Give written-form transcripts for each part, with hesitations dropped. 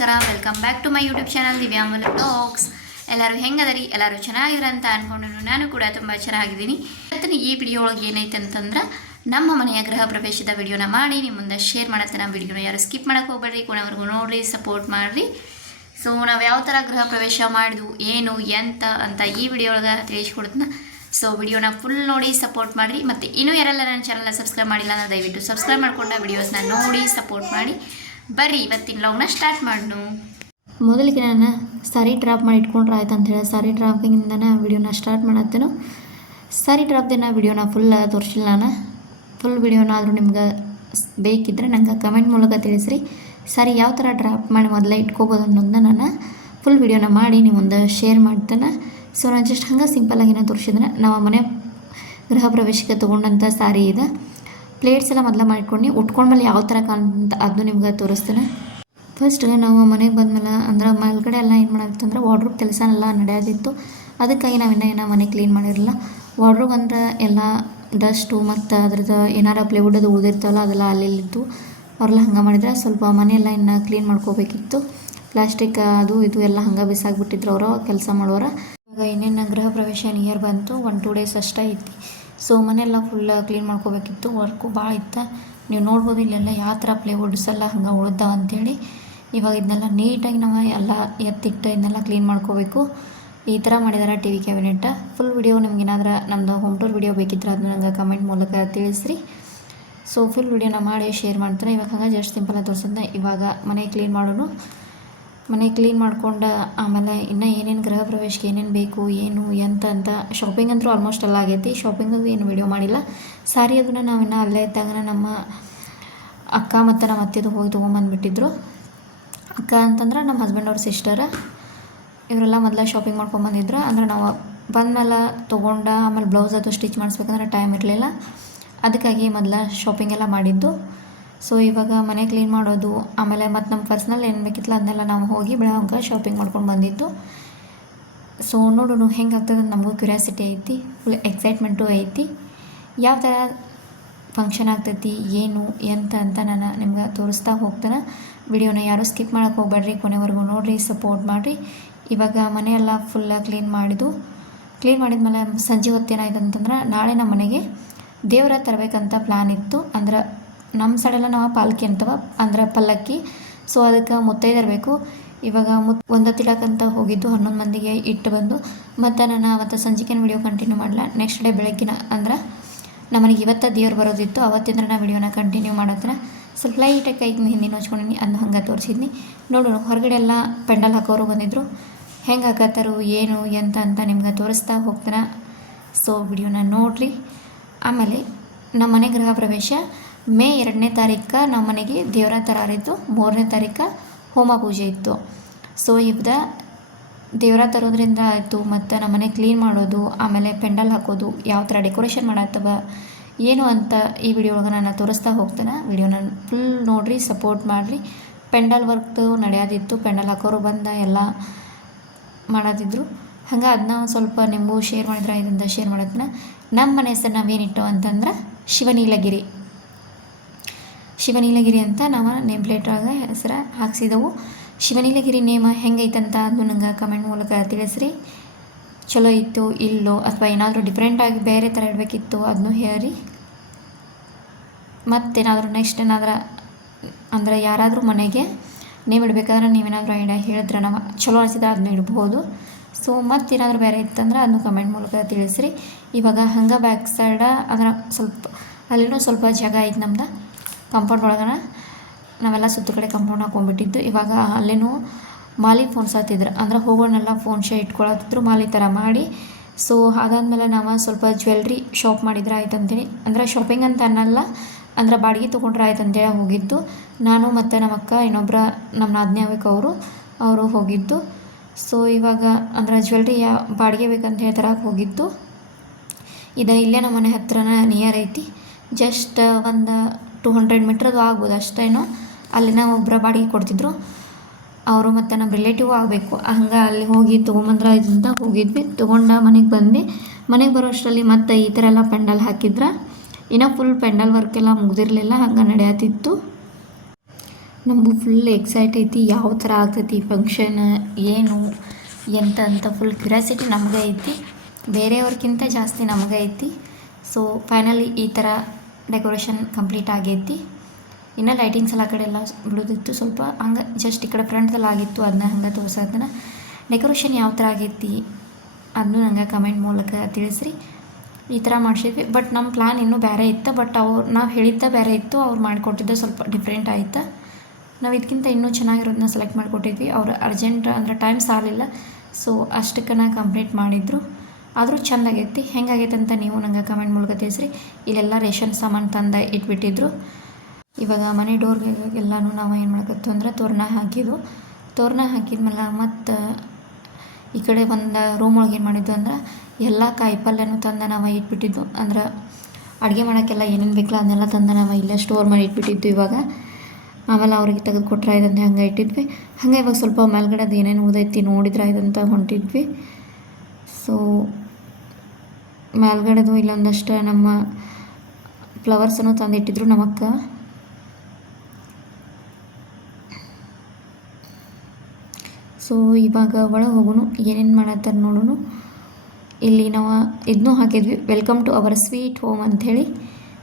ನಮಸ್ಕಾರ, welcome back to my YouTube channel ದಿವ್ಯಾಮೂಲ blogs. ಎಲ್ಲರೂ ಹೆಂಗದರಿ? ಎಲ್ಲರೂ ಚೆನ್ನಾಗಿರ ಅಂತ ಅಂದ್ಕೊಂಡು ನಾನು ಕೂಡ ತುಂಬ ಚೆನ್ನಾಗಿದ್ದೀನಿ. ಇವತ್ತಿನ ಈ ವಿಡಿಯೋ ಒಳಗೆ ಏನೈತೆ ಅಂತಂದ್ರೆ ನಮ್ಮ ಮನೆಯ ಗೃಹ ಪ್ರವೇಶದ ವಿಡಿಯೋನ ಮಾಡಿ ನಿಮ್ಮ ಮುಂದೆ ಶೇರ್ ಮಾಡತ್ತೆ. ನಮ್ಮ ವಿಡಿಯೋನ ಯಾರು ಸ್ಕಿಪ್ ಮಾಡೋಕ್ಕೆ ಹೋಗ್ಬೇಡ್ರಿ, ಕೊನೆವರೆಗೂ ನೋಡಿರಿ, ಸಪೋರ್ಟ್ ಮಾಡಿರಿ. ಸೊ ನಾವು ಯಾವ ಥರ ಗೃಹ ಪ್ರವೇಶ ಮಾಡಿದ್ವು, ಏನು ಎಂತ ಅಂತ ಈ ವಿಡಿಯೋ ಒಳಗೆ ತಿಳಿಸ್ಕೊಡ್ತೀನಿ. ಸೊ ವಿಡಿಯೋನ ಫುಲ್ ನೋಡಿ ಸಪೋರ್ಟ್ ಮಾಡಿರಿ. ಮತ್ತು ಇನ್ನೂ ಯಾರೆಲ್ಲ ನನ್ನ ಚಾನಲ್ನ ಸಬ್ಸ್ಕ್ರೈಬ್ ಮಾಡಿಲ್ಲ ಅಂದರೆ ದಯವಿಟ್ಟು ಸಬ್ಸ್ಕ್ರೈಬ್ ಮಾಡ್ಕೊಂಡು ವಿಡಿಯೋಸ್ನ ನೋಡಿ ಸಪೋರ್ಟ್ ಮಾಡಿ. ಬರ್ರಿ ಇವತ್ತಿನ ಲಾಗ್ನ ಸ್ಟಾರ್ಟ್ ಮಾಡೋಣ. ಮೊದಲಿಗೆ ನಾನು ಸಾರಿ ಡ್ರಾಪ್ ಮಾಡಿ ಇಟ್ಕೊಂಡ್ರೆ ಆಯ್ತು ಅಂಥೇಳಿ ಸಾರಿ ಡ್ರಾಪಿಂಗಿಂದನೇ ವಿಡಿಯೋನ ಸ್ಟಾರ್ಟ್ ಮಾಡತ್ತೇನು. ಸಾರಿ ಡ್ರಾಪ್ದಿನ ವಿಡಿಯೋನ ಫುಲ್ ತೋರಿಸಿಲ್ಲ ನಾನು. ಫುಲ್ ವಿಡಿಯೋನ ಆದರೂ ನಿಮ್ಗೆ ಬೇಕಿದ್ದರೆ ನಂಗೆ ಕಮೆಂಟ್ ಮೂಲಕ ತಿಳಿಸ್ರಿ. ಸಾರಿ ಯಾವ ಥರ ಡ್ರಾಪ್ ಮಾಡಿ ಮೊದಲೇ ಇಟ್ಕೋಬೋದು ಅನ್ನೋದನ್ನ ನಾನು ಫುಲ್ ವಿಡಿಯೋನ ಮಾಡಿ ನಿಮ್ಮ ಮುಂದೆ ಶೇರ್ ಮಾಡ್ತೇನೆ. ಸೊ ನಾನು ಜಸ್ಟ್ ಹಂಗೆ ಸಿಂಪಲಾಗಿನ ತೋರಿಸಿದ್ರೆ ನಾವು ಮನೆ ಗೃಹ ಪ್ರವೇಶಕ್ಕೆ ತೊಗೊಂಡಂಥ ಸಾರಿ ಇದೆ. ಪ್ಲೇಟ್ಸ್ ಎಲ್ಲ ಮೊದಲು ಮಾಡ್ಕೊಂಡು ಉಟ್ಕೊಂಡ್ಮೇಲೆ ಯಾವ ಥರ ಕಾಣುತ್ತೆ ಅದು ನಿಮ್ಗೆ ತೋರಿಸ್ತೇನೆ. ಫಸ್ಟ್ ನಾವು ಮನೆಗೆ ಬಂದಮೇಲೆ ಅಂದ್ರೆ ಮೇಲ್ಗಡೆ ಎಲ್ಲ ಏನು ಮಾಡತ್ತಂದ್ರೆ ವಾರ್ಡ್ರೋಬ್ ಕೆಲಸನೆಲ್ಲ ನಡೆಯೋದಿತ್ತು. ಅದಕ್ಕಾಗಿ ನಾವಿನ್ನೂ ಮನೆ ಕ್ಲೀನ್ ಮಾಡಿರಲಿಲ್ಲ. ವಾರ್ಡ್ರೋಬ್ ಅಂದ್ರೆ ಎಲ್ಲ ಡಸ್ಟು ಮತ್ತು ಅದ್ರದ್ದು ಏನಾರು ಪ್ಲೇವುಡ್ ಅದು ಉಳಿದಿರ್ತಲ್ಲ ಅದೆಲ್ಲ ಅಲ್ಲಿತ್ತು. ಅವರೆಲ್ಲ ಹಂಗೆ ಮಾಡಿದ್ರೆ ಸ್ವಲ್ಪ ಮನೆಯೆಲ್ಲ ಇನ್ನು ಕ್ಲೀನ್ ಮಾಡ್ಕೋಬೇಕಿತ್ತು. ಪ್ಲಾಸ್ಟಿಕ್ ಅದು ಇದು ಎಲ್ಲ ಹಂಗೆ ಬಿಸಾಕ್ಬಿಟ್ಟಿದ್ರು ಅವರು ಕೆಲಸ ಮಾಡೋರು. ಇವಾಗ ಇನ್ನೇನು ಗೃಹ ಪ್ರವೇಶ ನಿಯರ್ ಬಂತು, 1-2 ಡೇಸ್ ಅಷ್ಟೇ ಐತಿ. ಸೊ ಮನೆಯೆಲ್ಲ ಫುಲ್ ಕ್ಲೀನ್ ಮಾಡ್ಕೋಬೇಕಿತ್ತು. ವರ್ಕು ಭಾಳ ಇತ್ತು. ನೀವು ನೋಡ್ಬೋದು ಇಲ್ಲೆಲ್ಲ ಯಾವ ಥರ ಪ್ಲೇವುಡ್ಸ್ ಎಲ್ಲ ಹಂಗೆ ಉಳಿದಾವ ಅಂಥೇಳಿ. ಇವಾಗ ಇದನ್ನೆಲ್ಲ ನೀಟಾಗಿ ನಾವು ಎಲ್ಲ ಎತ್ತಿಟ್ಟು ಇದನ್ನೆಲ್ಲ ಕ್ಲೀನ್ ಮಾಡ್ಕೋಬೇಕು. ಈ ಥರ ಮಾಡಿದಾರೆ T V cabinet. Full video ನಿಮ್ಗೆ ಏನಾದರೂ ನಮ್ಮದು ಹೋಮ್ ಟೂರ್ ವಿಡಿಯೋ ಬೇಕಿದ್ರೆ ಅದನ್ನ ನಂಗೆ ಕಮೆಂಟ್ ಮೂಲಕ ತಿಳಿಸ್ರಿ. ಸೊ ಫುಲ್ ವಿಡಿಯೋನ ಮಾಡಿ ಶೇರ್ ಮಾಡ್ತಾರೆ. ಇವಾಗ ಹಂಗೆ ಜಸ್ಟ್ ಸಿಂಪಲಾಗಿ ತೋರಿಸಿದ್ದೆ. ಇವಾಗ ಮನೆ ಕ್ಲೀನ್ ಮಾಡೋಣ. ಮನೆ ಕ್ಲೀನ್ ಮಾಡ್ಕೊಂಡು ಆಮೇಲೆ ಇನ್ನೂ ಏನೇನು ಗೃಹ ಪ್ರವೇಶಕ್ಕೆ ಏನೇನು ಬೇಕು ಏನು ಎಂತ ಅಂತ ಶಾಪಿಂಗ್ ಅಂತೂ ಆಲ್ಮೋಸ್ಟ್ ಎಲ್ಲ ಆಗೈತಿ. ಶಾಪಿಂಗಿಗೂ ಏನು ವಿಡಿಯೋ ಮಾಡಿಲ್ಲ. ಸಾರಿ ಅದನ್ನು ನಾವಿನ್ನು ಅಲ್ಲೇ ಇದ್ದಾಗ ನಮ್ಮ ಅಕ್ಕ ಮತ್ತು ನಮ್ಮ ಅತ್ತೆದು ಹೋಗಿ ತೊಗೊಂಬಂದುಬಿಟ್ಟಿದ್ರು. ಅಕ್ಕ ಅಂತಂದ್ರೆ ನಮ್ಮ ಹಸ್ಬೆಂಡ್ ಅವ್ರ ಸಿಸ್ಟರ್. ಇವರೆಲ್ಲ ಮೊದಲ ಶಾಪಿಂಗ್ ಮಾಡ್ಕೊಂಬಂದಿದ್ರು. ಅಂದ್ರೆ ನಾವು ಬಂದಮೇಲೆ ತೊಗೊಂಡು ಆಮೇಲೆ ಬ್ಲೌಸ್ ಅದು ಸ್ಟಿಚ್ ಮಾಡಿಸ್ಬೇಕಂದ್ರೆ ಟೈಮ್ ಇರಲಿಲ್ಲ. ಅದಕ್ಕಾಗಿ ಮೊದಲ ಶಾಪಿಂಗ್ ಎಲ್ಲ ಮಾಡಿದ್ದು. ಸೊ ಇವಾಗ ಮನೆ ಕ್ಲೀನ್ ಮಾಡೋದು ಆಮೇಲೆ ಮತ್ತು ನಮ್ಮ ಪರ್ಸ್ನಲ್ ಏನು ಬೇಕಿತ್ತಲ್ಲ ಅದನ್ನೆಲ್ಲ ನಾವು ಹೋಗಿ ಬೆಳಗ್ಗೆ ಶಾಪಿಂಗ್ ಮಾಡ್ಕೊಂಡು ಬಂದಿದ್ದು. ಸೊ ನೋಡೋಣ ಹೆಂಗೆ ಆಗ್ತದೆ. ನಮಗೂ ಕ್ಯೂರಿಯಾಸಿಟಿ ಐತಿ, ಫುಲ್ ಎಕ್ಸೈಟ್ಮೆಂಟು ಐತಿ. ಯಾವ ಥರ ಫಂಕ್ಷನ್ ಆಗ್ತೈತಿ ಏನು ಎಂತ ಅಂತ ನಾನು ನಿಮ್ಗೆ ತೋರಿಸ್ತಾ ಹೋಗ್ತೇನೆ. ವಿಡಿಯೋನ ಯಾರೂ ಸ್ಕಿಪ್ ಮಾಡೋಕ್ಕೆ ಹೋಗ್ಬೇಡ್ರಿ, ಕೊನೆವರೆಗೂ ನೋಡಿರಿ, ಸಪೋರ್ಟ್ ಮಾಡಿರಿ. ಇವಾಗ ಮನೆಯೆಲ್ಲ ಫುಲ್ಲ ಕ್ಲೀನ್ ಮಾಡಿದ್ಮೇಲೆ ಸಂಜೆ ಹೊತ್ತೇನಾಯ್ತು ಅಂತಂದ್ರೆ ನಾಳೆ ನಮ್ಮ ಮನೆಗೆ ದೇವರ ತರಬೇಕಂತ ಪ್ಲ್ಯಾನ್ ಇತ್ತು. ಅಂದ್ರೆ ನಮ್ಮ ಸೈಡೆಲ್ಲ ನಾವು ಪಾಲ್ಕಿ ಅಂತವ ಅಂದ್ರೆ ಪಲ್ಲಕ್ಕಿ. ಸೊ ಅದಕ್ಕೆ ಮುತ್ತೈದೆಯರು ಬೇಕು. ಇವಾಗ ಒಂದತ್ತಿಡಕ್ಕಂತ ಹೋಗಿದ್ದು 11 ಮಂದಿಗೆ ಇಟ್ಟು ಬಂದು ಮತ್ತು ನಾನು ಅವತ್ತು ಸಂಜೆಗೇನು ವಿಡಿಯೋ ಕಂಟಿನ್ಯೂ ಮಾಡಲ್ಲ. ನೆಕ್ಸ್ಟ್ ಡೇ ಬೆಳಗ್ಗಿನ ಅಂದ್ರೆ ನಮ್ಮನೆಗೆ ಇವತ್ತು ದೇವ್ರು ಬರೋದಿತ್ತು. ಅವತ್ತಿಂದ್ರೆ ನಾನು ವಿಡಿಯೋನ ಕಂಟಿನ್ಯೂ ಮಾಡತ್ರ ಸ್ವಲ್ಪ ಲೈಟಾಗಿ ಕೈಗೆ ಹಿಂದಿನ ಹಚ್ಕೊಂಡಿನಿ. ಅದನ್ನ ಹಂಗೆ ತೋರಿಸಿದ್ನಿ. ನೋಡೋಣ ಹೊರಗಡೆ ಎಲ್ಲ ಪೆಂಡಲ್ ಹಾಕೋರು ಬಂದಿದ್ರು. ಹೆಂಗೆ ಹಾಕತ್ತಾರು ಏನು ಎಂತ ಅಂತ ನಿಮ್ಗೆ ತೋರಿಸ್ತಾ ಹೋಗ್ತಾನೆ. ಸೊ ವಿಡಿಯೋನ ನೋಡಿರಿ. ಆಮೇಲೆ ನಮ್ಮ ಮನೆ ಗೃಹ ಪ್ರವೇಶ ಮೇ 2ನೇ ತಾರೀಕು ನಮ್ಮ ಮನೆಗೆ ದೇವರ ತರಾರಿತ್ತು. 3ನೇ ತಾರೀಕು ಹೋಮ ಪೂಜೆ ಇತ್ತು. ಸೊ ಇವ್ದ ದೇವರ ತರೋದ್ರಿಂದ ಆಯಿತು. ಮತ್ತು ನಮ್ಮ ಮನೆ ಕ್ಲೀನ್ ಮಾಡೋದು ಆಮೇಲೆ ಪೆಂಡಲ್ ಹಾಕೋದು ಯಾವ ಥರ ಡೆಕೋರೇಷನ್ ಮಾಡತ್ತವ ಏನು ಅಂತ ಈ ವಿಡಿಯೋ ಒಳಗೆ ನಾನು ತೋರಿಸ್ತಾ ಹೋಗ್ತೇನೆ. ವಿಡಿಯೋನ ಫುಲ್ ನೋಡಿರಿ, ಸಪೋರ್ಟ್ ಮಾಡಿರಿ. ಪೆಂಡಲ್ ವರ್ಕ್ದು ನಡೆಯೋದಿತ್ತು. ಪೆಂಡಲ್ ಹಾಕೋರು ಬಂದ ಎಲ್ಲ ಮಾಡೋದಿದ್ರು. ಹಂಗೆ ಅದನ್ನ ಒಂದು ಸ್ವಲ್ಪ ನಿಮಗೂ ಶೇರ್ ಮಾಡಿದ್ರೆ ಇದರಿಂದ ಶೇರ್ ಮಾಡತ್ತನ. ನಮ್ಮ ಮನೆ ಹೆಸರು ನಾವೇನಿಟ್ಟು ಅಂತಂದ್ರೆ ಶಿವನೀಲಗಿರಿ ಅಂತ ನಾವು ನೇಮ್ ಪ್ಲೇಟ್ ಒಳಗೆ ಹೆಸರು ಹಾಕ್ಸಿದೆವು. ಶಿವನೀಲಗಿರಿ ನೇಮ ಹೆಂಗೈತಂತ ಅದು ನಂಗೆ ಕಮೆಂಟ್ ಮೂಲಕ ತಿಳಿಸ್ರಿ. ಚಲೋ ಇತ್ತು ಇಲ್ಲೋ ಅಥವಾ ಏನಾದರೂ ಡಿಫ್ರೆಂಟಾಗಿ ಬೇರೆ ಥರ ಇಡಬೇಕಿತ್ತು ಅದನ್ನು ಹೇಳಿ. ಮತ್ತೇನಾದರೂ ನೆಕ್ಸ್ಟ್ ಏನಾದರೂ ಅಂದ್ರೆ ಯಾರಾದರೂ ಮನೆಗೆ ನೇಮ್ ಇಡಬೇಕಾದ್ರೆ ನೀವೇನಾದರೂ ಐಡಿಯಾ ಹೇಳಿದ್ರೆ ನಾವು ಚಲೋ ಅನಿಸಿದ್ರೆ ಅದನ್ನ ಇಡ್ಬೋದು. ಸೊ ಮತ್ತೇನಾದರೂ ಬೇರೆ ಇತ್ತಂದ್ರೆ ಅದನ್ನು ಕಮೆಂಟ್ ಮೂಲಕ ತಿಳಿಸ್ರಿ. ಇವಾಗ ಹಂಗೆ ಬ್ಯಾಕ್ ಸೈಡ ಅಂದ್ರೆ ಸ್ವಲ್ಪ ಅಲ್ಲಿನೂ ಸ್ವಲ್ಪ ಜಾಗ ಐತೆ ನಮ್ದು ಕಾಂಪೌಂಡ್ ಒಳಗನ. ನಾವೆಲ್ಲ ಸುತ್ತ ಕಡೆ ಕಾಂಪೌಂಡ್ ಹಾಕೊಂಡ್ಬಿಟ್ಟಿದ್ದು. ಇವಾಗ ಅಲ್ಲೇನೂ ಮಾಲಿ ಫೋನ್ಸ್ ಹತ್ತಿದ್ರು ಅಂದ್ರೆ ಹೋಗೋಣೆಲ್ಲ ಫೋನ್ ಶೇ ಇಟ್ಕೊಳತ್ತಿದ್ರು ಮಾಲಿ ಥರ ಮಾಡಿ. ಸೊ ಅದಾದಮೇಲೆ ನಾವು ಸ್ವಲ್ಪ ಜ್ಯುವೆಲ್ರಿ ಶಾಪ್ ಮಾಡಿದ್ರೆ ಆಯ್ತು ಅಂತೇಳಿ ಅಂದ್ರೆ ಶಾಪಿಂಗ್ ಅಂತ ಅನ್ನಲ್ಲ ಅಂದ್ರೆ ಬಾಡಿಗೆ ತೊಗೊಂಡ್ರೆ ಆಯ್ತು ಅಂತೇಳಿ ಹೋಗಿದ್ದು. ನಾನು ಮತ್ತು ನಮ್ಮ ಅಕ್ಕ ಇನ್ನೊಬ್ಬರ ನಮ್ಮ ನಾದಿನಿ ಆಗಬೇಕು ಅವರು ಹೋಗಿದ್ದು. ಸೊ ಇವಾಗ ಅಂದ್ರೆ ಜ್ಯುವೆಲ್ರಿ ಬಾಡಿಗೆ ಬೇಕಂತ ಹೇಳಿ ತರಕ್ಕೆ ಹೋಗಿದ್ದು. ಇದು ಇಲ್ಲೇ ನಮ್ಮ ಮನೆ ಹತ್ರನ ನಿಯರ್ ಐತಿ. ಜಸ್ಟ್ ಒಂದು 200 ಮೀಟ್ರದು ಆಗ್ಬೋದು ಅಷ್ಟೇನೋ. ಅಲ್ಲಿನ ಒಬ್ಬರ ಬಾಡಿಗೆ ಕೊಡ್ತಿದ್ರು ಅವರು ಮತ್ತು ನಮ್ಮ ರಿಲೇಟಿವ್ ಆಗಬೇಕು. ಹಂಗೆ ಅಲ್ಲಿ ಹೋಗಿ ತೊಗೊಂಬಂದ್ರೆ ಇದಂತ ಹೋಗಿದ್ವಿ. ತೊಗೊಂಡು ಮನೆಗೆ ಬರೋ ಅಷ್ಟರಲ್ಲಿ ಮತ್ತು ಈ ಥರ ಎಲ್ಲ ಪೆಂಡಲ್ ಹಾಕಿದ್ರೆ ಇನ್ನೂ ಫುಲ್ ಪೆಂಡಲ್ ವರ್ಕ್ ಎಲ್ಲ ಮುಗಿದಿರಲಿಲ್ಲ, ಹಂಗೆ ನಡೆಯತ್ತಿತ್ತು. ನಮಗೂ ಫುಲ್ ಎಕ್ಸೈಟ್ ಐತಿ, ಯಾವ ಥರ ಆಗ್ತೈತಿ ಫಂಕ್ಷನ್, ಏನು ಎಂತ ಅಂತ ಫುಲ್ ಕ್ಯೂರಿಯಾಸಿಟಿ ನಮಗೆ ಐತಿ, ಬೇರೆಯವ್ರಿಗಿಂತ ಜಾಸ್ತಿ ನಮಗೆ ಐತಿ. ಸೊ ಫೈನಲಿ ಈ ಥರ ಡೆಕೋರೇಷನ್ ಕಂಪ್ಲೀಟ್ ಆಗೈತಿ. ಇನ್ನು ಲೈಟಿಂಗ್ಸ್ ಎಲ್ಲ ಕಡೆ ಎಲ್ಲ ಬಿಡೋದಿತ್ತು, ಸ್ವಲ್ಪ ಹಂಗೆ ಜಸ್ಟ್ ಈ ಕಡೆ ಫ್ರಂಟ್ದಲ್ಲಿ ಆಗಿತ್ತು, ಅದನ್ನ ಹಂಗೆ ತೋರ್ಸೋದನ್ನ. ಡೆಕೋರೇಷನ್ ಯಾವ ಥರ ಆಗೈತಿ ಅದನ್ನು ನಂಗೆ ಕಮೆಂಟ್ ಮೂಲಕ ತಿಳಿಸ್ರಿ. ಈ ಥರ ಮಾಡಿಸಿದ್ವಿ, ಬಟ್ ನಮ್ಮ ಪ್ಲ್ಯಾನ್ ಇನ್ನೂ ಬೇರೆ ಇತ್ತು, ಬಟ್ ನಾವು ಹೇಳಿದ್ದ ಬೇರೆ ಇತ್ತು, ಅವ್ರು ಮಾಡಿಕೊಟ್ಟಿದ್ದ ಸ್ವಲ್ಪ ಡಿಫ್ರೆಂಟ್ ಆಯಿತು. ನಾವು ಇದಕ್ಕಿಂತ ಇನ್ನೂ ಚೆನ್ನಾಗಿರೋದನ್ನ ಸೆಲೆಕ್ಟ್ ಮಾಡಿಕೊಟ್ಟಿದ್ವಿ. ಅವರು ಅರ್ಜೆಂಟ್ ಅಂದರೆ ಟೈಮ್ ಸಾಲಿಲ್ಲ, ಸೊ ಅಷ್ಟಕ್ಕೆ ಕಂಪ್ಲೀಟ್ ಮಾಡಿದರು. ಆದರೂ ಚೆಂದಾಗೈತಿ. ಹೆಂಗಾಗೈತೆ ಅಂತ ನೀವು ನಂಗೆ ಕಮೆಂಟ್ ಮೂಲಕ ತಿಳಿಸ್ರಿ. ಇಲ್ಲೆಲ್ಲ ರೇಷನ್ ಸಾಮಾನು ತಂದು ಇಟ್ಬಿಟ್ಟಿದ್ರು. ಇವಾಗ ಮನೆ ಡೋರ್ಗೆ ಎಲ್ಲನೂ ನಾವು ಏನು ಮಾಡಕತ್ತು ಅಂದ್ರೆ ತೋರಣ ಹಾಕಿದ್ವು. ತೋರಣ ಹಾಕಿದ್ಮೇಲೆ ಮತ್ತು ಈ ಕಡೆ ಒಂದು ರೂಮ್ ಒಳಗೆ ಏನು ಮಾಡಿದ್ವು ಅಂದ್ರೆ ಎಲ್ಲ ಕಾಯಿ ಪಲ್ಯನೂ ತಂದು ನಾವು ಇಟ್ಬಿಟ್ಟಿದ್ದು. ಅಂದ್ರೆ ಅಡುಗೆ ಮಾಡೋಕ್ಕೆಲ್ಲ ಏನೇನು ಬೇಕಲ್ಲ ಅದನ್ನೆಲ್ಲ ತಂದು ನಾವು ಇಲ್ಲೇ ಸ್ಟೋರ್ ಮಾಡಿ ಇಟ್ಬಿಟ್ಟಿದ್ದು. ಇವಾಗ ಆಮೇಲೆ ಅವ್ರಿಗೆ ತೆಗೆದು ಕೊಟ್ಟರೆ ಇದಂತೆ ಹಂಗೆ ಇಟ್ಟಿದ್ವಿ. ಹಾಗೆ ಇವಾಗ ಸ್ವಲ್ಪ ಮೇಲ್ಗಡೆ ಅದು ಏನೇನು ಓದೈತಿ ನೋಡಿದ್ರೆ ಇದಂತ ಹೊಂಟಿದ್ವಿ. ಸೊ ಮೇಲ್ಗಡೆದು ಇಲ್ಲೊಂದಷ್ಟು ನಮ್ಮ ಫ್ಲವರ್ಸನ್ನು ತಂದಿಟ್ಟಿದ್ರು ನಮ್ಮಕ್ಕ. ಸೊ ಇವಾಗ ಒಳಗೆ ಹೋಗೋಣ, ಏನೇನು ಮಾಡತ್ತಾರೆ ನೋಡೋಣ. ಇಲ್ಲಿ ನಾವು ಇದನ್ನೂ ಹಾಕಿದ್ವಿ, welcome to our sweet home ಅಂಥೇಳಿ.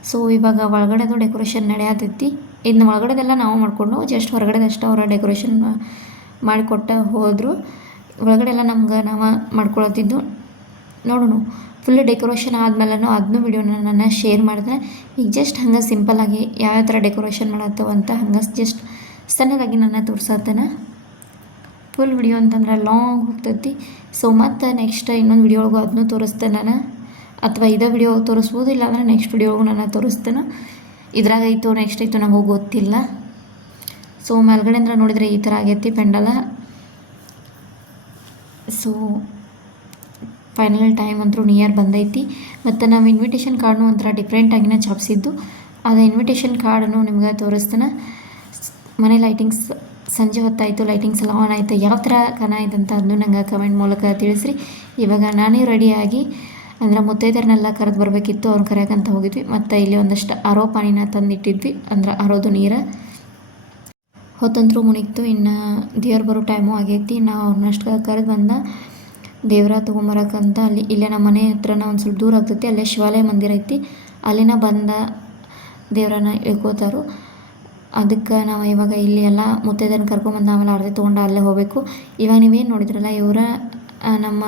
ಸೊ ಇವಾಗ ಒಳಗಡೆದು ಡೆಕೋರೇಷನ್ ನಡೆಯತೈತಿ. ಇನ್ನು ಒಳಗಡೆದೆಲ್ಲ ನಾವು ಮಾಡಿಕೊಂಡು ಜಸ್ಟ್ ಹೊರಗಡೆದಷ್ಟು ಅವರ ಡೆಕೋರೇಷನ್ ಮಾಡಿಕೊಟ್ಟ ಹೋದರು. ಒಳಗಡೆ ಎಲ್ಲ ನಮ್ಗೆ ನಾವು ಮಾಡ್ಕೊಳತ್ತಿದ್ದು ನೋಡೋಣ. ಫುಲ್ ಡೆಕೋರೇಷನ್ ಆದಮೇಲೆ ಅದನ್ನೂ ವಿಡಿಯೋನ ನಾನು ಶೇರ್ ಮಾಡಿದ್ರೆ. ಈಗ ಜಸ್ಟ್ ಹಂಗೆ ಸಿಂಪಲ್ಲಾಗಿ ಯಾವ್ಯಾವ ಥರ ಡೆಕೋರೇಷನ್ ಮಾಡತ್ತವ ಅಂತ ಹಂಗೆ ಜಸ್ಟ್ ಸಣ್ಣದಾಗಿ ನನ್ನ ತೋರ್ಸತ್ತೇನೆ. ಫುಲ್ ವಿಡಿಯೋ ಅಂತಂದ್ರೆ ಲಾಂಗ್ ಹೋಗ್ತೈತಿ. ಸೊ ಮತ್ತು ನೆಕ್ಸ್ಟ್ ಇನ್ನೊಂದು ವಿಡಿಯೋ ಒಳಗೂ ಅದನ್ನೂ ತೋರಿಸ್ತೇನೆ ನಾನು, ಅಥವಾ ಇದೇ ವಿಡಿಯೋ ತೋರಿಸ್ಬೋದು, ಇಲ್ಲಾಂದರೆ ನೆಕ್ಸ್ಟ್ ವಿಡಿಯೋ ಒಳಗೂ ನಾನು ತೋರಿಸ್ತೇನೆ. ಇದ್ರಾಗ ಐತೋ ನೆಕ್ಸ್ಟ್ ಐತೋ ನನಗೆ ಗೊತ್ತಿಲ್ಲ. ಸೊ ಮೇಲ್ಗಡೆ ಅಂದ್ರೆ ನೋಡಿದರೆ ಈ ಥರ ಆಗೈತಿ ಪೆಂಡಲ. ಸೊ ಫೈನಲ್ ಟೈಮ್ ಅಂತೂ ನಿಯರ್ ಬಂದೈತಿ. ಮತ್ತು ನಾವು ಇನ್ವಿಟೇಷನ್ ಕಾರ್ಡ್ನು ಒಂಥರ ಡಿಫ್ರೆಂಟಾಗಿನ ಛಾಪಿಸಿದ್ದು. ಅದು ಇನ್ವಿಟೇಷನ್ ಕಾರ್ಡನ್ನು ನಿಮ್ಗೆ ತೋರಿಸ್ತೇನೆ. ಮನೆ ಲೈಟಿಂಗ್ಸ್ ಸಂಜೆ ಹೊತ್ತಾಯಿತು, ಲೈಟಿಂಗ್ಸ್ ಎಲ್ಲ ಆನ್ ಆಯಿತು. ಯಾವ ಥರ ಕಾಣಾಯ್ತು ಅಂತ ಅದನ್ನು ನಂಗೆ ಕಮೆಂಟ್ ಮೂಲಕ ತಿಳಿಸ್ರಿ. ಇವಾಗ ನಾನೇ ರೆಡಿಯಾಗಿ ಅಂದ್ರೆ ಮುತ್ತೈದೆಯರನ್ನೆಲ್ಲ ಕರೆದು ಬರಬೇಕಿತ್ತು, ಅವ್ರು ಕರೆಯೋಕ್ಕಂತ ಹೋಗಿದ್ವಿ. ಮತ್ತು ಇಲ್ಲಿ ಒಂದಷ್ಟು ಆರೋ ಪಾನಿನ ತಂದಿಟ್ಟಿದ್ವಿ, ಅಂದ್ರೆ ಆರೋದು ನೀರು. ಹೊತ್ತಂತರೂ ಮುಣಿಗ್ತು, ಇನ್ನು ದೇವ್ರು ಬರೋ ಟೈಮು ಆಗೈತಿ. ನಾವು ಅವ್ರನ್ನಷ್ಟು ಕರೆದು ಬಂದ ದೇವ್ರ ತೊಗೊಂಬರಕ್ಕಂತ ಇಲ್ಲೇ ನಮ್ಮ ಮನೆ ಹತ್ರನ ಒಂದು ಸ್ವಲ್ಪ ದೂರ ಆಗ್ತೈತಿ, ಅಲ್ಲೇ ಶಿವಾಲಯ ಮಂದಿರ ಐತಿ, ಅಲ್ಲಿನ ಬಂದ ದೇವ್ರನ್ನ ಇಳ್ಕೋತಾರೋ. ಅದಕ್ಕೆ ನಾವು ಇವಾಗ ಇಲ್ಲಿ ಎಲ್ಲ ಮುತ್ತೈದೆಯರನ್ನ ಕರ್ಕೊಂಬಂದು ಆಮೇಲೆ ಆರತಿ ತೊಗೊಂಡು ಅಲ್ಲೇ ಹೋಗಬೇಕು. ಇವಾಗ ನೀವೇನು ನೋಡಿದ್ರಲ್ಲ, ಇವರ ನಮ್ಮ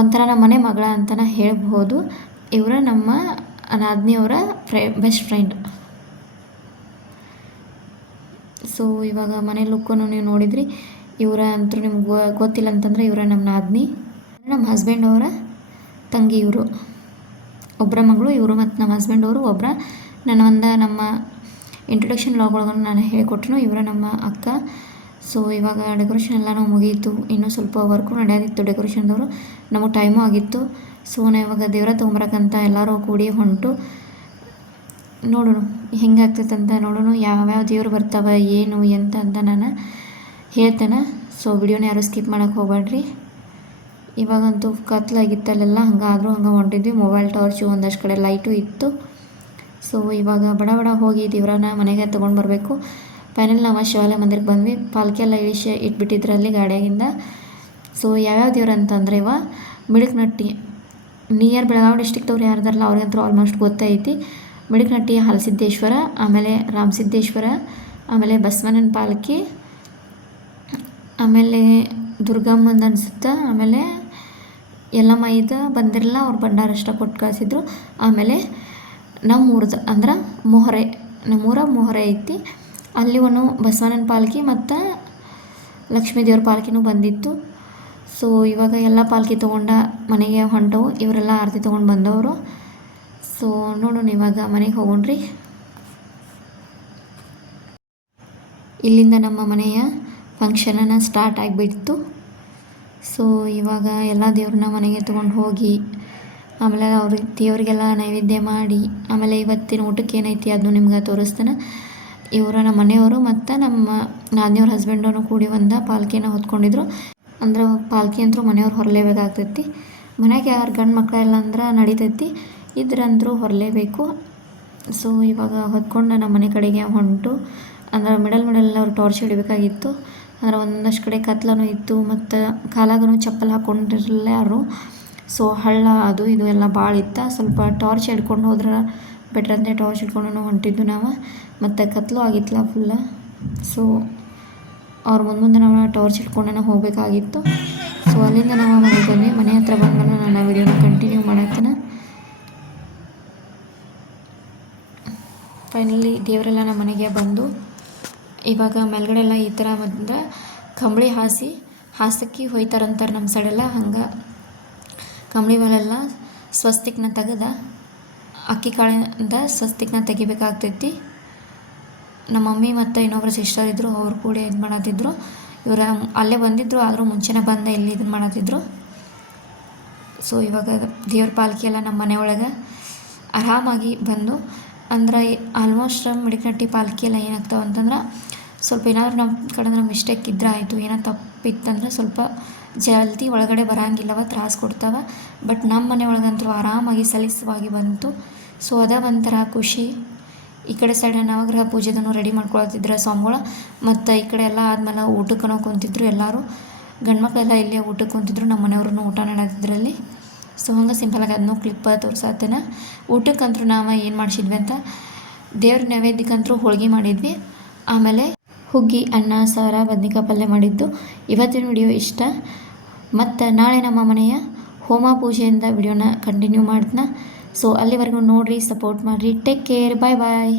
ಒಂಥರ ನಮ್ಮ ಮನೆ ಮಗಳ ಅಂತಲೇ ಹೇಳ್ಬೋದು. ಇವರ ನಮ್ಮ ನಾದಿನಿಯವರ ಬೆಸ್ಟ್ ಫ್ರೆಂಡ್. ಸೊ ಇವಾಗ ಮನೆ ಲುಕ್ಕನ್ನು ನೀವು ನೋಡಿದ್ರಿ. ಇವರ ಅಂತೂ ನಿಮ್ಗೆ ಗೊತ್ತಿಲ್ಲ ಅಂತಂದರೆ ಇವರ ನಮ್ಮ ನಾದಿನಿ, ನಮ್ಮ ಹಸ್ಬೆಂಡ್ ಅವರ ತಂಗಿ. ಇವರು ಒಬ್ಬರ ಮಗಳು ಇವರು, ಮತ್ತು ನಮ್ಮ ಹಸ್ಬೆಂಡ್ ಅವರು ಒಬ್ಬರ. ನಮ್ಮ ಇಂಟ್ರೊಡಕ್ಷನ್ ಲಾಗ್ಗಳನ್ನು ನಾನು ಹೇಳಿಕೊಟ್ರು. ಇವರ ನಮ್ಮ ಅಕ್ಕ. ಸೊ ಇವಾಗ ಡೆಕೋರೇಷನ್ ಎಲ್ಲನೂ ಮುಗಿಯಿತು, ಇನ್ನೂ ಸ್ವಲ್ಪ ವರ್ಕು ನಡೆಯೋದಿತ್ತು ಡೆಕೋರೇಷನ್ದವರು. ನಮಗೆ ಟೈಮು ಆಗಿತ್ತು. ಸೊ ನಾವು ಇವಾಗ ದೇವರ ತೊಗೊಂಬರಕ್ಕಂತ ಎಲ್ಲರೂ ಕೂಡಿ ಹೊಂಟು ನೋಡೋಣ ಹೆಂಗಾಗ್ತೈತೆ ಅಂತ ನೋಡೋಣ. ಯಾವ್ಯಾವ ದೇವ್ರು ಬರ್ತಾವೆ ಏನು ಎಂತ ಅಂತ ನಾನು ಹೇಳ್ತೇನೆ. ಸೊ ವಿಡಿಯೋನ ಯಾರು ಸ್ಕಿಪ್ ಮಾಡೋಕ್ಕೆ ಹೋಗ್ಬೇಡ್ರಿ. ಇವಾಗಂತೂ ಕತ್ಲಾಗಿತ್ತಲ್ಲೆಲ್ಲ, ಹಂಗಾದರೂ ಹಂಗೆ ಹೊಂಟಿದ್ವಿ. ಮೊಬೈಲ್ ಟಾರ್ಚು ಒಂದಷ್ಟು ಕಡೆ ಲೈಟು ಇತ್ತು. ಸೊ ಇವಾಗ ಬಡ ಬಡ ಹೋಗಿ ದೇವ್ರನ್ನ ಮನೆಗೆ ತೊಗೊಂಡು ಬರಬೇಕು. ಫೈನಲ್ ನಾವು ಶಿವಾಲಯ ಮಂದಿರಕ್ಕೆ ಬಂದ್ವಿ. ಪಾಲ್ಕಿ ಎಲ್ಲ ಇಟ್ಬಿಟ್ಟಿದ್ರಲ್ಲಿ ಗಾಡಿಯಾಗಿಂದ. ಸೊ ಯಾವ್ಯಾವ ದೇವ್ರು ಅಂತಂದರೆ ಇವ ಮಿಡಕ್ನಟ್ಟಿ ನಿಯರ್ ಬೆಳಗಾವಿ ಡಿಸ್ಟಿಕ್ದವ್ರು ಯಾರ್ದಾರಲ್ಲ ಅವ್ರಿಗಂತೂ ಆಲ್ಮೋಸ್ಟ್ ಗೊತ್ತೈತಿ. ಮಿಡಕ್ನಟ್ಟಿ ಹಲಸಿದ್ದೇಶ್ವರ, ಆಮೇಲೆ ರಾಮಸಿದ್ದೇಶ್ವರ, ಆಮೇಲೆ ಬಸವಣ್ಣನ ಪಾಲ್ಕಿ, ಆಮೇಲೆ ದುರ್ಗಮ್ಮಂದು ಅನಿಸುತ್ತೆ, ಆಮೇಲೆ ಎಲ್ಲಮ್ಮ ಇದು ಬಂದಿರಲ್ಲ, ಅವ್ರು ಭಂಡಾರಷ್ಟ ಕೊಟ್ಟು ಕಳಿಸಿದ್ರು. ಆಮೇಲೆ ನಮ್ಮೂರ್ದು ಅಂದ್ರೆ ಮೊಹರೆ, ನಮ್ಮೂರ ಮೊಹರೆ ಐತಿ, ಅಲ್ಲಿ ಒಂದು ಬಸವಣ್ಣನ ಪಾಲ್ಕಿ ಮತ್ತು ಲಕ್ಷ್ಮೀ ದೇವ್ರ ಪಾಲ್ಕಿನೂ ಬಂದಿತ್ತು. ಸೊ ಇವಾಗ ಎಲ್ಲ ಪಾಲ್ಕಿ ತೊಗೊಂಡ ಮನೆಗೆ ಹೊಂಟವು. ಇವರೆಲ್ಲ ಆರತಿ ತೊಗೊಂಡು ಬಂದವರು. ಸೊ ನೋಡೋಣ ಇವಾಗ ಮನೆಗೆ ಹೋಗೋಣ್ರಿ. ಇಲ್ಲಿಂದ ನಮ್ಮ ಮನೆಯ ಫಂಕ್ಷನನ್ನು ಸ್ಟಾರ್ಟ್ ಆಗಿಬಿಡ್ತು. ಸೊ ಇವಾಗ ಎಲ್ಲ ದೇವ್ರನ್ನ ಮನೆಗೆ ತೊಗೊಂಡು ಹೋಗಿ ಆಮೇಲೆ ಅವ್ರಿಗೆ ದೇವರಿಗೆಲ್ಲ ನೈವೇದ್ಯ ಮಾಡಿ ಆಮೇಲೆ ಇವತ್ತಿನ ಊಟಕ್ಕೆ ಏನೈತಿ ಅದನ್ನು ನಿಮ್ಗೆ ತೋರಿಸ್ತೇನೆ. ಇವರ ನಮ್ಮ ಮನೆಯವರು ಮತ್ತು ನಮ್ಮ ನಾದಿನಿಯವ್ರ ಹಸ್ಬೆಂಡನ್ನು ಕೂಡಿ ಒಂದು ಪಾಲ್ಕಿನ ಹೊತ್ಕೊಂಡಿದ್ರು. ಅಂದ್ರೆ ಪಾಲ್ಕಿ ಅಂತೂ ಮನೆಯವ್ರು ಹೊರಲೇಬೇಕಾಗ್ತೈತಿ. ಮನೆಗೆ ಯಾರು ಗಂಡು ಮಕ್ಕಳೆಲ್ಲ ಅಂದ್ರೆ ನಡಿತೈತಿ, ಇದ್ರಂದ್ರೂ ಹೊರಲೇಬೇಕು. ಸೊ ಇವಾಗ ಹೊತ್ಕೊಂಡು ನಮ್ಮ ಮನೆ ಕಡೆಗೆ ಹೊಂಟು ಅಂದ್ರೆ ಮಿಡಲ್ ಅವ್ರು ಟಾರ್ಚ್ ಹಿಡಿಬೇಕಾಗಿತ್ತು. ಅಂದ್ರೆ ಒಂದಷ್ಟು ಕಡೆ ಕತ್ಲೂ ಇತ್ತು ಮತ್ತು ಕಾಲಾಗೂ ಚಪ್ಪಲ್ ಹಾಕ್ಕೊಂಡಿರಲಿಲ್ಲ ಯಾರು. ಸೊ ಹಳ್ಳ ಅದು ಇದು ಎಲ್ಲ ಭಾಳ ಇತ್ತು. ಸ್ವಲ್ಪ ಟಾರ್ಚ್ ಹಿಡ್ಕೊಂಡು ಹೋದ್ರೆ ಬೆಟ್ರ್ ಅಂತ ಟಾರ್ಚ್ ಹಿಡ್ಕೊಂಡು ಹೊಂಟಿದ್ದು ನಾವು. ಮತ್ತು ಕತ್ಲು ಆಗಿತ್ತಲ್ಲ ಫುಲ್ಲ. ಸೊ ಅವ್ರ ಮುಂದೆ ನಾವು ಟಾರ್ಚ್ ಹಿಡ್ಕೊಂಡು ಹೋಗಬೇಕಾಗಿತ್ತು. ಸೊ ಅಲ್ಲಿಂದ ನಾವು ಮನೆಗೆ ಬಂದ್ವಿ. ಮನೆ ಹತ್ರ ಬಂದ್ಮೇಲೆ ನಾನು ವಿಡಿಯೋನ ಕಂಟಿನ್ಯೂ ಮಾಡತ್ತೇನೆ. ಫೈನಲಿ ದೇವರೆಲ್ಲ ನಮ್ಮ ಮನೆಗೆ ಬಂದು ಇವಾಗ ಮೇಲ್ಗಡೆ ಎಲ್ಲ ಈ ಥರ ಬಂದ್ರೆ ಕಂಬಳಿ ಹಾಸಕ್ಕೆ ಹೋಯ್ತಾರಂತಾರೆ ನಮ್ಮ ಸೈಡೆಲ್ಲ. ಹಂಗೆ ಕಂಬಳಿ ಮೇಲೆಲ್ಲ ಸ್ವಸ್ತಿಕ್ನ ತೆಗೆದ ಅಕ್ಕಿ ಕಾಳಿಂದ ಸ್ವಸ್ತಿಕ್ನ ತೆಗಿಬೇಕಾಗ್ತೈತಿ. ನಮ್ಮ ಮಮ್ಮಿ ಮತ್ತು ಇನ್ನೊಬ್ಬರು ಸಿಸ್ಟರ್ ಇದ್ದರು, ಅವ್ರು ಕೂಡ ಇದು ಮಾಡತ್ತಿದ್ರು. ಇವರು ಅಲ್ಲೇ ಬಂದಿದ್ದರು, ಆದರೂ ಮುಂಚೆನೇ ಬಂದ ಇಲ್ಲಿ ಇದನ್ನು ಮಾಡತ್ತಿದ್ರು. ಸೊ ಇವಾಗ ದೇವ್ರ ಪಾಲ್ಕಿ ಎಲ್ಲ ನಮ್ಮ ಮನೆಯೊಳಗೆ ಆರಾಮಾಗಿ ಬಂದು ಅಂದ್ರೆ ಆಲ್ಮೋಸ್ಟ್ ಮಿಡಿಕಟ್ಟಿ ಪಾಲ್ಕಿ ಎಲ್ಲ ಏನಾಗ್ತಾವೆ ಅಂತಂದ್ರೆ ಸ್ವಲ್ಪ ಏನಾದರೂ ನಮ್ಮ ಕಡೆ ಮಿಸ್ಟೇಕ್ ಇದ್ರೆ ಆಯಿತು, ಏನೋ ತಪ್ಪಿತ್ತಂದ್ರೆ ಸ್ವಲ್ಪ ಜಲ್ದಿ ಒಳಗಡೆ ಬರೋಂಗಿಲ್ಲವ, ತ್ರಾಸು ಕೊಡ್ತಾವೆ. ಬಟ್ ನಮ್ಮ ಮನೆಯೊಳಗಂತೂ ಆರಾಮಾಗಿ ಸಲೀಸವಾಗಿ ಬಂತು. ಸೊ ಅದ ಒಂಥರ ಖುಷಿ. ಈ ಕಡೆ ಸೈಡ್ ನವಗ್ರಹ ಪೂಜೆದೂ ರೆಡಿ ಮಾಡ್ಕೊಳತ್ತಿದ್ರು ಸ್ವಾಮಿಗಳು. ಮತ್ತು ಈ ಕಡೆ ಎಲ್ಲ ಆದಮೇಲೆ ಊಟಕ್ಕೂ ಕುಂತಿದ್ರು ಎಲ್ಲರೂ. ಗಂಡು ಮಕ್ಕಳೆಲ್ಲ ಇಲ್ಲೇ ಊಟಕ್ಕೆ ಕುಂತಿದ್ರು, ನಮ್ಮ ಮನೆಯವ್ರೂ ಊಟ ಮಾಡೋದಿದ್ರಲ್ಲಿ. ಸೊ ಹಂಗೆ ಸಿಂಪಲಾಗಿ ಅದನ್ನೂ ಕ್ಲಿಪ್ಪ ತೋರ್ಸತ್ತೇನೆ. ಊಟಕ್ಕಂತೂ ನಾವು ಏನು ಮಾಡಿಸಿದ್ವಿ ಅಂತ ದೇವ್ರ ನೈವೇದ್ಯಕ್ಕಂತೂ ಹೋಳ್ಗೆ ಮಾಡಿದ್ವಿ. ಆಮೇಲೆ ಹುಗ್ಗಿ, ಅನ್ನ, ಸಾರ, ಬದ್ನಿಕಾಯಿ ಪಲ್ಯ ಮಾಡಿದ್ದು. ಇವತ್ತಿನ ವಿಡಿಯೋ ಇಷ್ಟ. ಮತ್ತು ನಾಳೆ ನಮ್ಮ ಮನೆಯ ಹೋಮ ಪೂಜೆಯಿಂದ ವಿಡಿಯೋನ ಕಂಟಿನ್ಯೂ ಮಾಡ್ತೀನಿ. ಸೊ ಅಲ್ಲಿವರೆಗೂ ನೋಡಿರಿ, ಸಪೋರ್ಟ್ ಮಾಡಿರಿ. ಟೇಕ್ ಕೇರ್, ಬಾಯ್ ಬಾಯ್.